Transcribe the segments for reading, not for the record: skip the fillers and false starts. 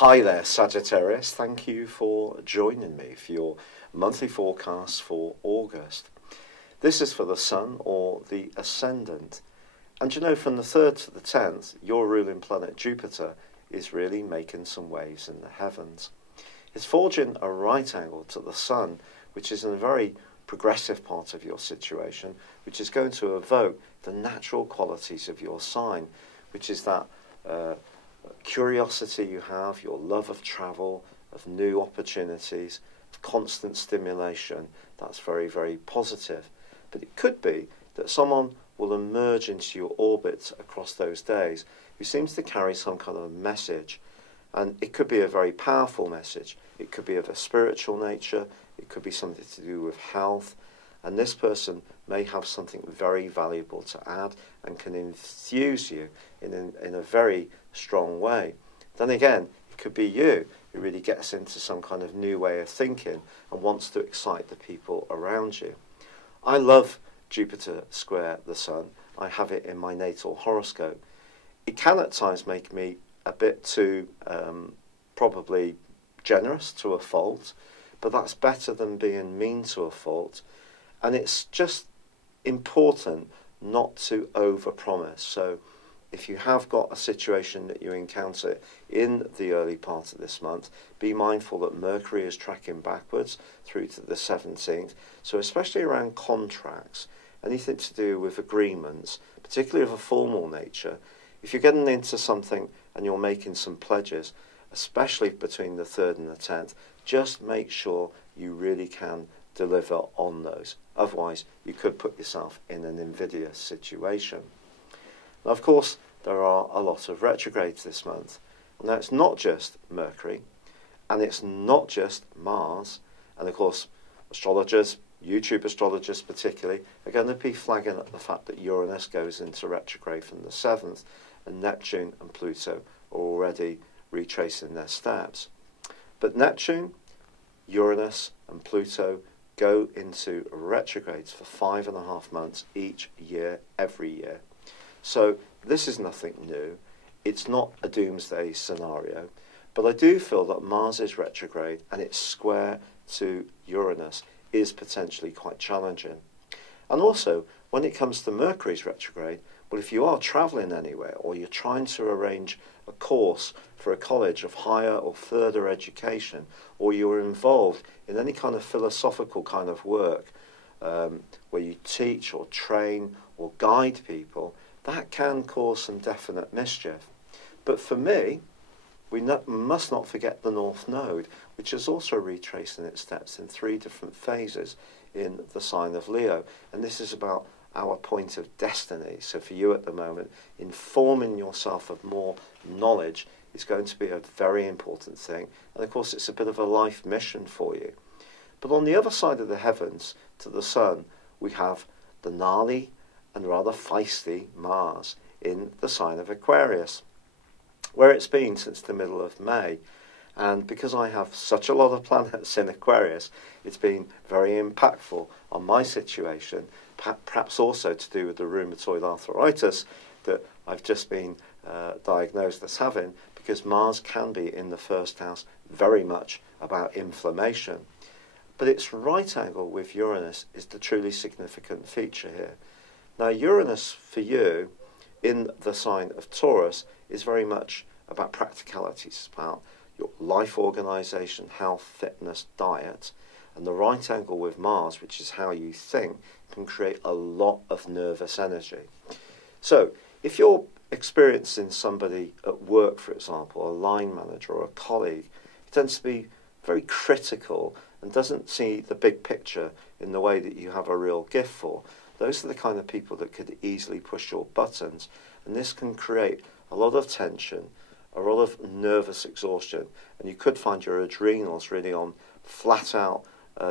Hi there, Sagittarius. Thank you for joining me for your monthly forecast for August. This is for the Sun or the Ascendant. And you know, from the 3rd to the 10th, your ruling planet Jupiter is really making some waves in the heavens. It's forging a right angle to the Sun, which is in a very progressive part of your situation, which is going to evoke the natural qualities of your sign, which is that curiosity you have, your love of travel, of new opportunities, of constant stimulation. That's very, very positive. But it could be that someone will emerge into your orbit across those days who seems to carry some kind of message. And it could be a very powerful message. It could be of a spiritual nature. It could be something to do with health. And this person may have something very valuable to add and can infuse you in a very strong way. Then again, it could be you who really gets into some kind of new way of thinking and wants to excite the people around you. I love Jupiter square the Sun. I have it in my natal horoscope. It can at times make me a bit too probably generous to a fault, but that's better than being mean to a fault. And it's just important not to overpromise. So if you have got a situation that you encounter in the early part of this month, be mindful that Mercury is tracking backwards through to the 17th. So especially around contracts, anything to do with agreements, particularly of a formal nature, if you're getting into something and you're making some pledges, especially between the 3rd and the 10th, just make sure you really can deliver on those. Otherwise, you could put yourself in an invidious situation. Now, of course, there are a lot of retrogrades this month. Now, it's not just Mercury, and it's not just Mars. And of course, astrologers, YouTube astrologers particularly, are going to be flagging up the fact that Uranus goes into retrograde from the 7th, and Neptune and Pluto are already retracing their steps. But Neptune, Uranus and Pluto go into retrogrades for 5.5 months each year, every year. So this is nothing new. It's not a doomsday scenario, but I do feel that Mars is retrograde and its square to Uranus is potentially quite challenging. And also, when it comes to Mercury's retrograde, well, if you are travelling anywhere or you're trying to arrange a course for a college of higher or further education, or you're involved in any kind of philosophical kind of work where you teach or train or guide people, that can cause some definite mischief. But for me, we must not forget the North Node, which is also retracing its steps in 3 different phases in the sign of Leo. And this is about our point of destiny. So for you at the moment, informing yourself of more knowledge is going to be a very important thing. And of course, it's a bit of a life mission for you. But on the other side of the heavens, to the Sun, we have the gnarly and rather feisty Mars in the sign of Aquarius, where it's been since the middle of May. And because I have such a lot of planets in Aquarius, it's been very impactful on my situation, perhaps also to do with the rheumatoid arthritis that I've just been diagnosed as having, because Mars can be in the first house very much about inflammation. But its right angle with Uranus is the truly significant feature here. Now, Uranus for you in the sign of Taurus is very much about practicalities, about your life organisation, health, fitness, diet. And the right angle with Mars, which is how you think, can create a lot of nervous energy. So if you're experiencing somebody at work, for example, a line manager or a colleague, who tends to be very critical and doesn't see the big picture in the way that you have a real gift for, those are the kind of people that could easily push your buttons. And this can create a lot of tension, a lot of nervous exhaustion, and you could find your adrenals really on flat out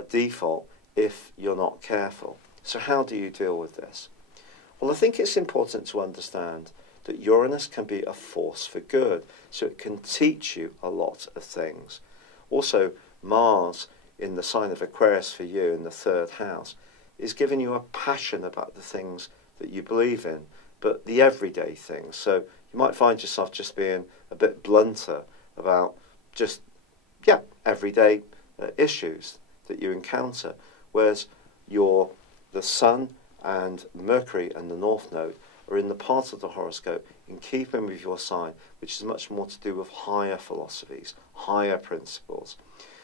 default if you're not careful. So how do you deal with this? Well, I think it's important to understand that Uranus can be a force for good, so it can teach you a lot of things. Also, Mars in the sign of Aquarius for you in the 3rd house is giving you a passion about the things that you believe in, but the everyday things. So you might find yourself just being a bit blunter about just, yeah, everyday issues that you encounter. Whereas the Sun and Mercury and the North Node are in the part of the horoscope in keeping with your sign, which is much more to do with higher philosophies, higher principles.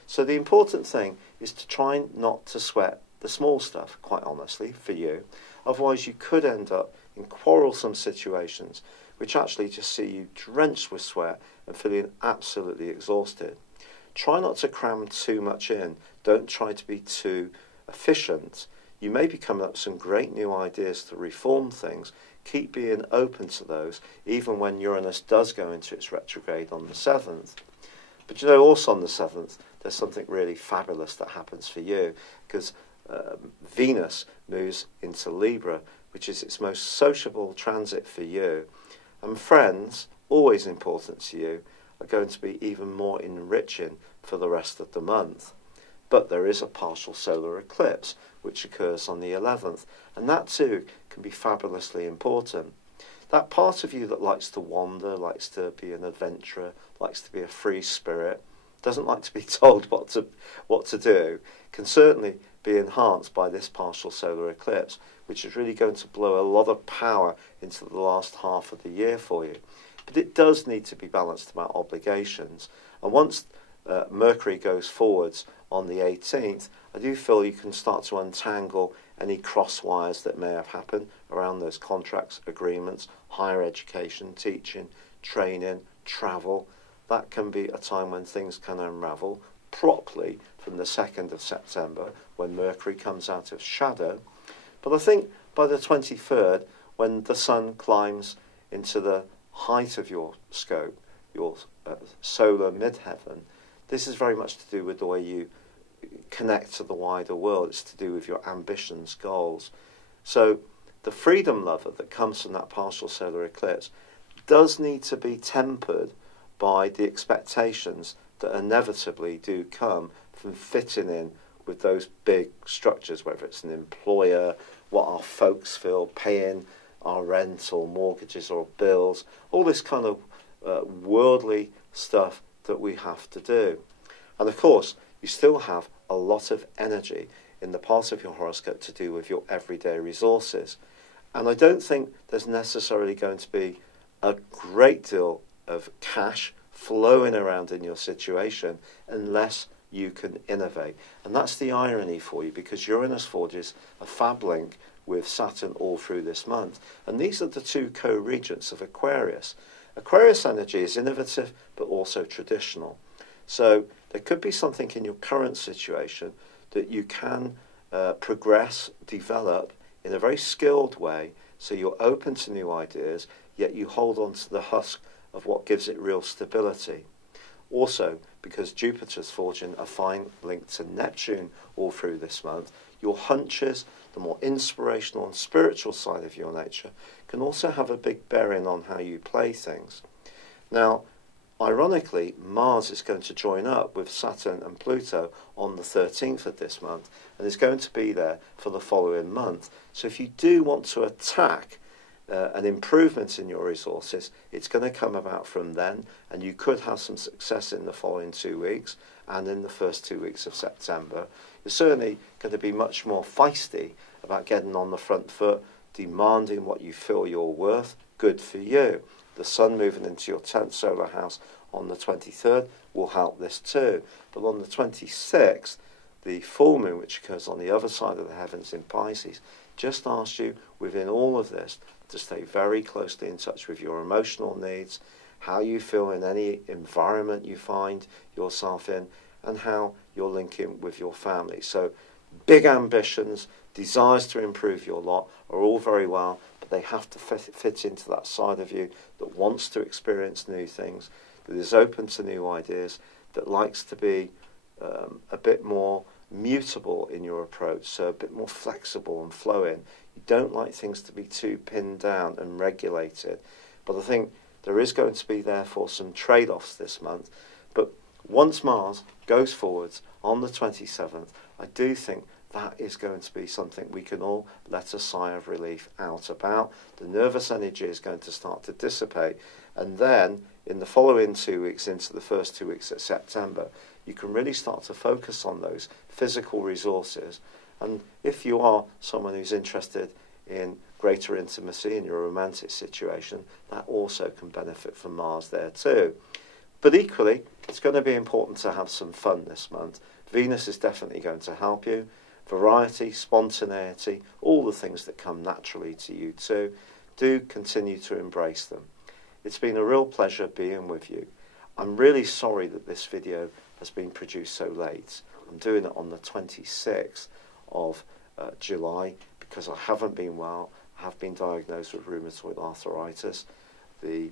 So the important thing is to try not to sweat the small stuff, quite honestly, for you. Otherwise you could end up in quarrelsome situations which actually just see you drenched with sweat and feeling absolutely exhausted. Try not to cram too much in. Don't try to be too efficient. You may be coming up with some great new ideas to reform things. Keep being open to those, even when Uranus does go into its retrograde on the 7th. But you know, also on the 7th, there's something really fabulous that happens for you, because Venus moves into Libra, which is its most sociable transit for you. And friends, always important to you, are going to be even more enriching for the rest of the month. But there is a partial solar eclipse, which occurs on the 11th, and that too can be fabulously important. That part of you that likes to wander, likes to be an adventurer, likes to be a free spirit, doesn't like to be told what to do, can certainly be enhanced by this partial solar eclipse, which is really going to blow a lot of power into the last half of the year for you. But it does need to be balanced about obligations. And once Mercury goes forwards on the 18th, I do feel you can start to untangle any cross wires that may have happened around those contracts, agreements, higher education, teaching, training, travel. That can be a time when things can unravel properly from the 2nd of September, when Mercury comes out of shadow. But I think by the 23rd, when the Sun climbs into the height of your scope, your solar midheaven, this is very much to do with the way you connect to the wider world. It's to do with your ambitions, goals. So the freedom lover that comes from that partial solar eclipse does need to be tempered by the expectations that inevitably do come from fitting in with those big structures, whether it's an employer, what our folks feel, paying our rent or mortgages or bills, all this kind of worldly stuff that we have to do. And of course, you still have a lot of energy in the part of your horoscope to do with your everyday resources. And I don't think there's necessarily going to be a great deal of cash flowing around in your situation unless you can innovate. And that's the irony for you, because Uranus forges a fab link with Saturn all through this month. And these are the two co-regents of Aquarius. Aquarius energy is innovative but also traditional. So there could be something in your current situation that you can progress, develop in a very skilled way, so you're open to new ideas, yet you hold on to the husk of what gives it real stability. Also, because Jupiter's forging a fine link to Neptune all through this month, your hunches, the more inspirational and spiritual side of your nature, can also have a big bearing on how you play things. Now, ironically, Mars is going to join up with Saturn and Pluto on the 13th of this month, and is going to be there for the following month. So if you do want to attack an improvement in your resources, it's going to come about from then, and you could have some success in the following 2 weeks and in the first 2 weeks of September. You're certainly going to be much more feisty about getting on the front foot, demanding what you feel you're worth. Good for you. The Sun moving into your 10th solar house on the 23rd will help this too. But on the 26th, the full moon, which occurs on the other side of the heavens in Pisces, just asks you within all of this to stay very closely in touch with your emotional needs, how you feel in any environment you find yourself in, and how you're linking with your family. So big ambitions, desires to improve your lot are all very well, but they have to fit into that side of you that wants to experience new things, that is open to new ideas, that likes to be a bit more mutable in your approach, so a bit more flexible and flowing. You don't like things to be too pinned down and regulated. But I think there is going to be therefore some trade-offs this month. But once Mars goes forwards on the 27th, I do think that is going to be something we can all let a sigh of relief out about. The nervous energy is going to start to dissipate, and then in the following 2 weeks, into the first 2 weeks of September, you can really start to focus on those physical resources. And if you are someone who's interested in greater intimacy in your romantic situation, that also can benefit from Mars there too. But equally, it's going to be important to have some fun this month. Venus is definitely going to help you. Variety, spontaneity, all the things that come naturally to you too. Do continue to embrace them. It's been a real pleasure being with you. I'm really sorry that this video has been produced so late. I'm doing it on the 26th of July because I haven't been well. I have been diagnosed with rheumatoid arthritis. The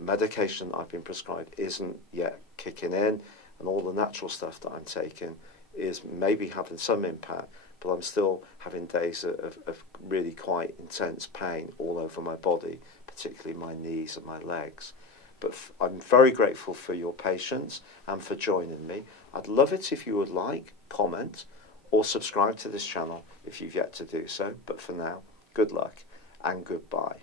medication I've been prescribed isn't yet kicking in, and all the natural stuff that I'm taking is maybe having some impact, but I'm still having days of really quite intense pain all over my body, particularly my knees and my legs. But I'm very grateful for your patience and for joining me. I'd love it if you would like, comment, or subscribe to this channel if you've yet to do so. But for now, good luck and goodbye.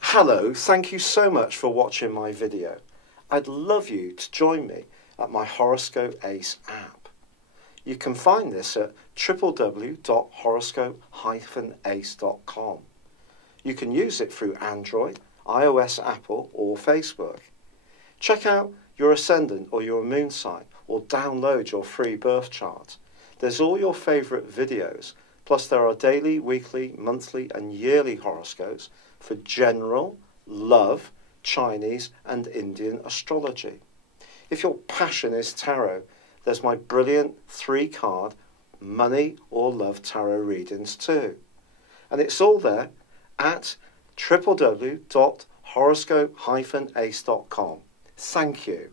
Hello, thank you so much for watching my video. I'd love you to join me at my Horoscope Ace app. You can find this at www.horoscope-ace.com. You can use it through Android, iOS, Apple, or Facebook. Check out your ascendant or your moon sign, or download your free birth chart. There's all your favourite videos, plus there are daily, weekly, monthly and yearly horoscopes for general, love, Chinese and Indian astrology. If your passion is tarot, there's my brilliant 3-card money or love tarot readings too. And it's all there at www.horoscope-ace.com. Thank you.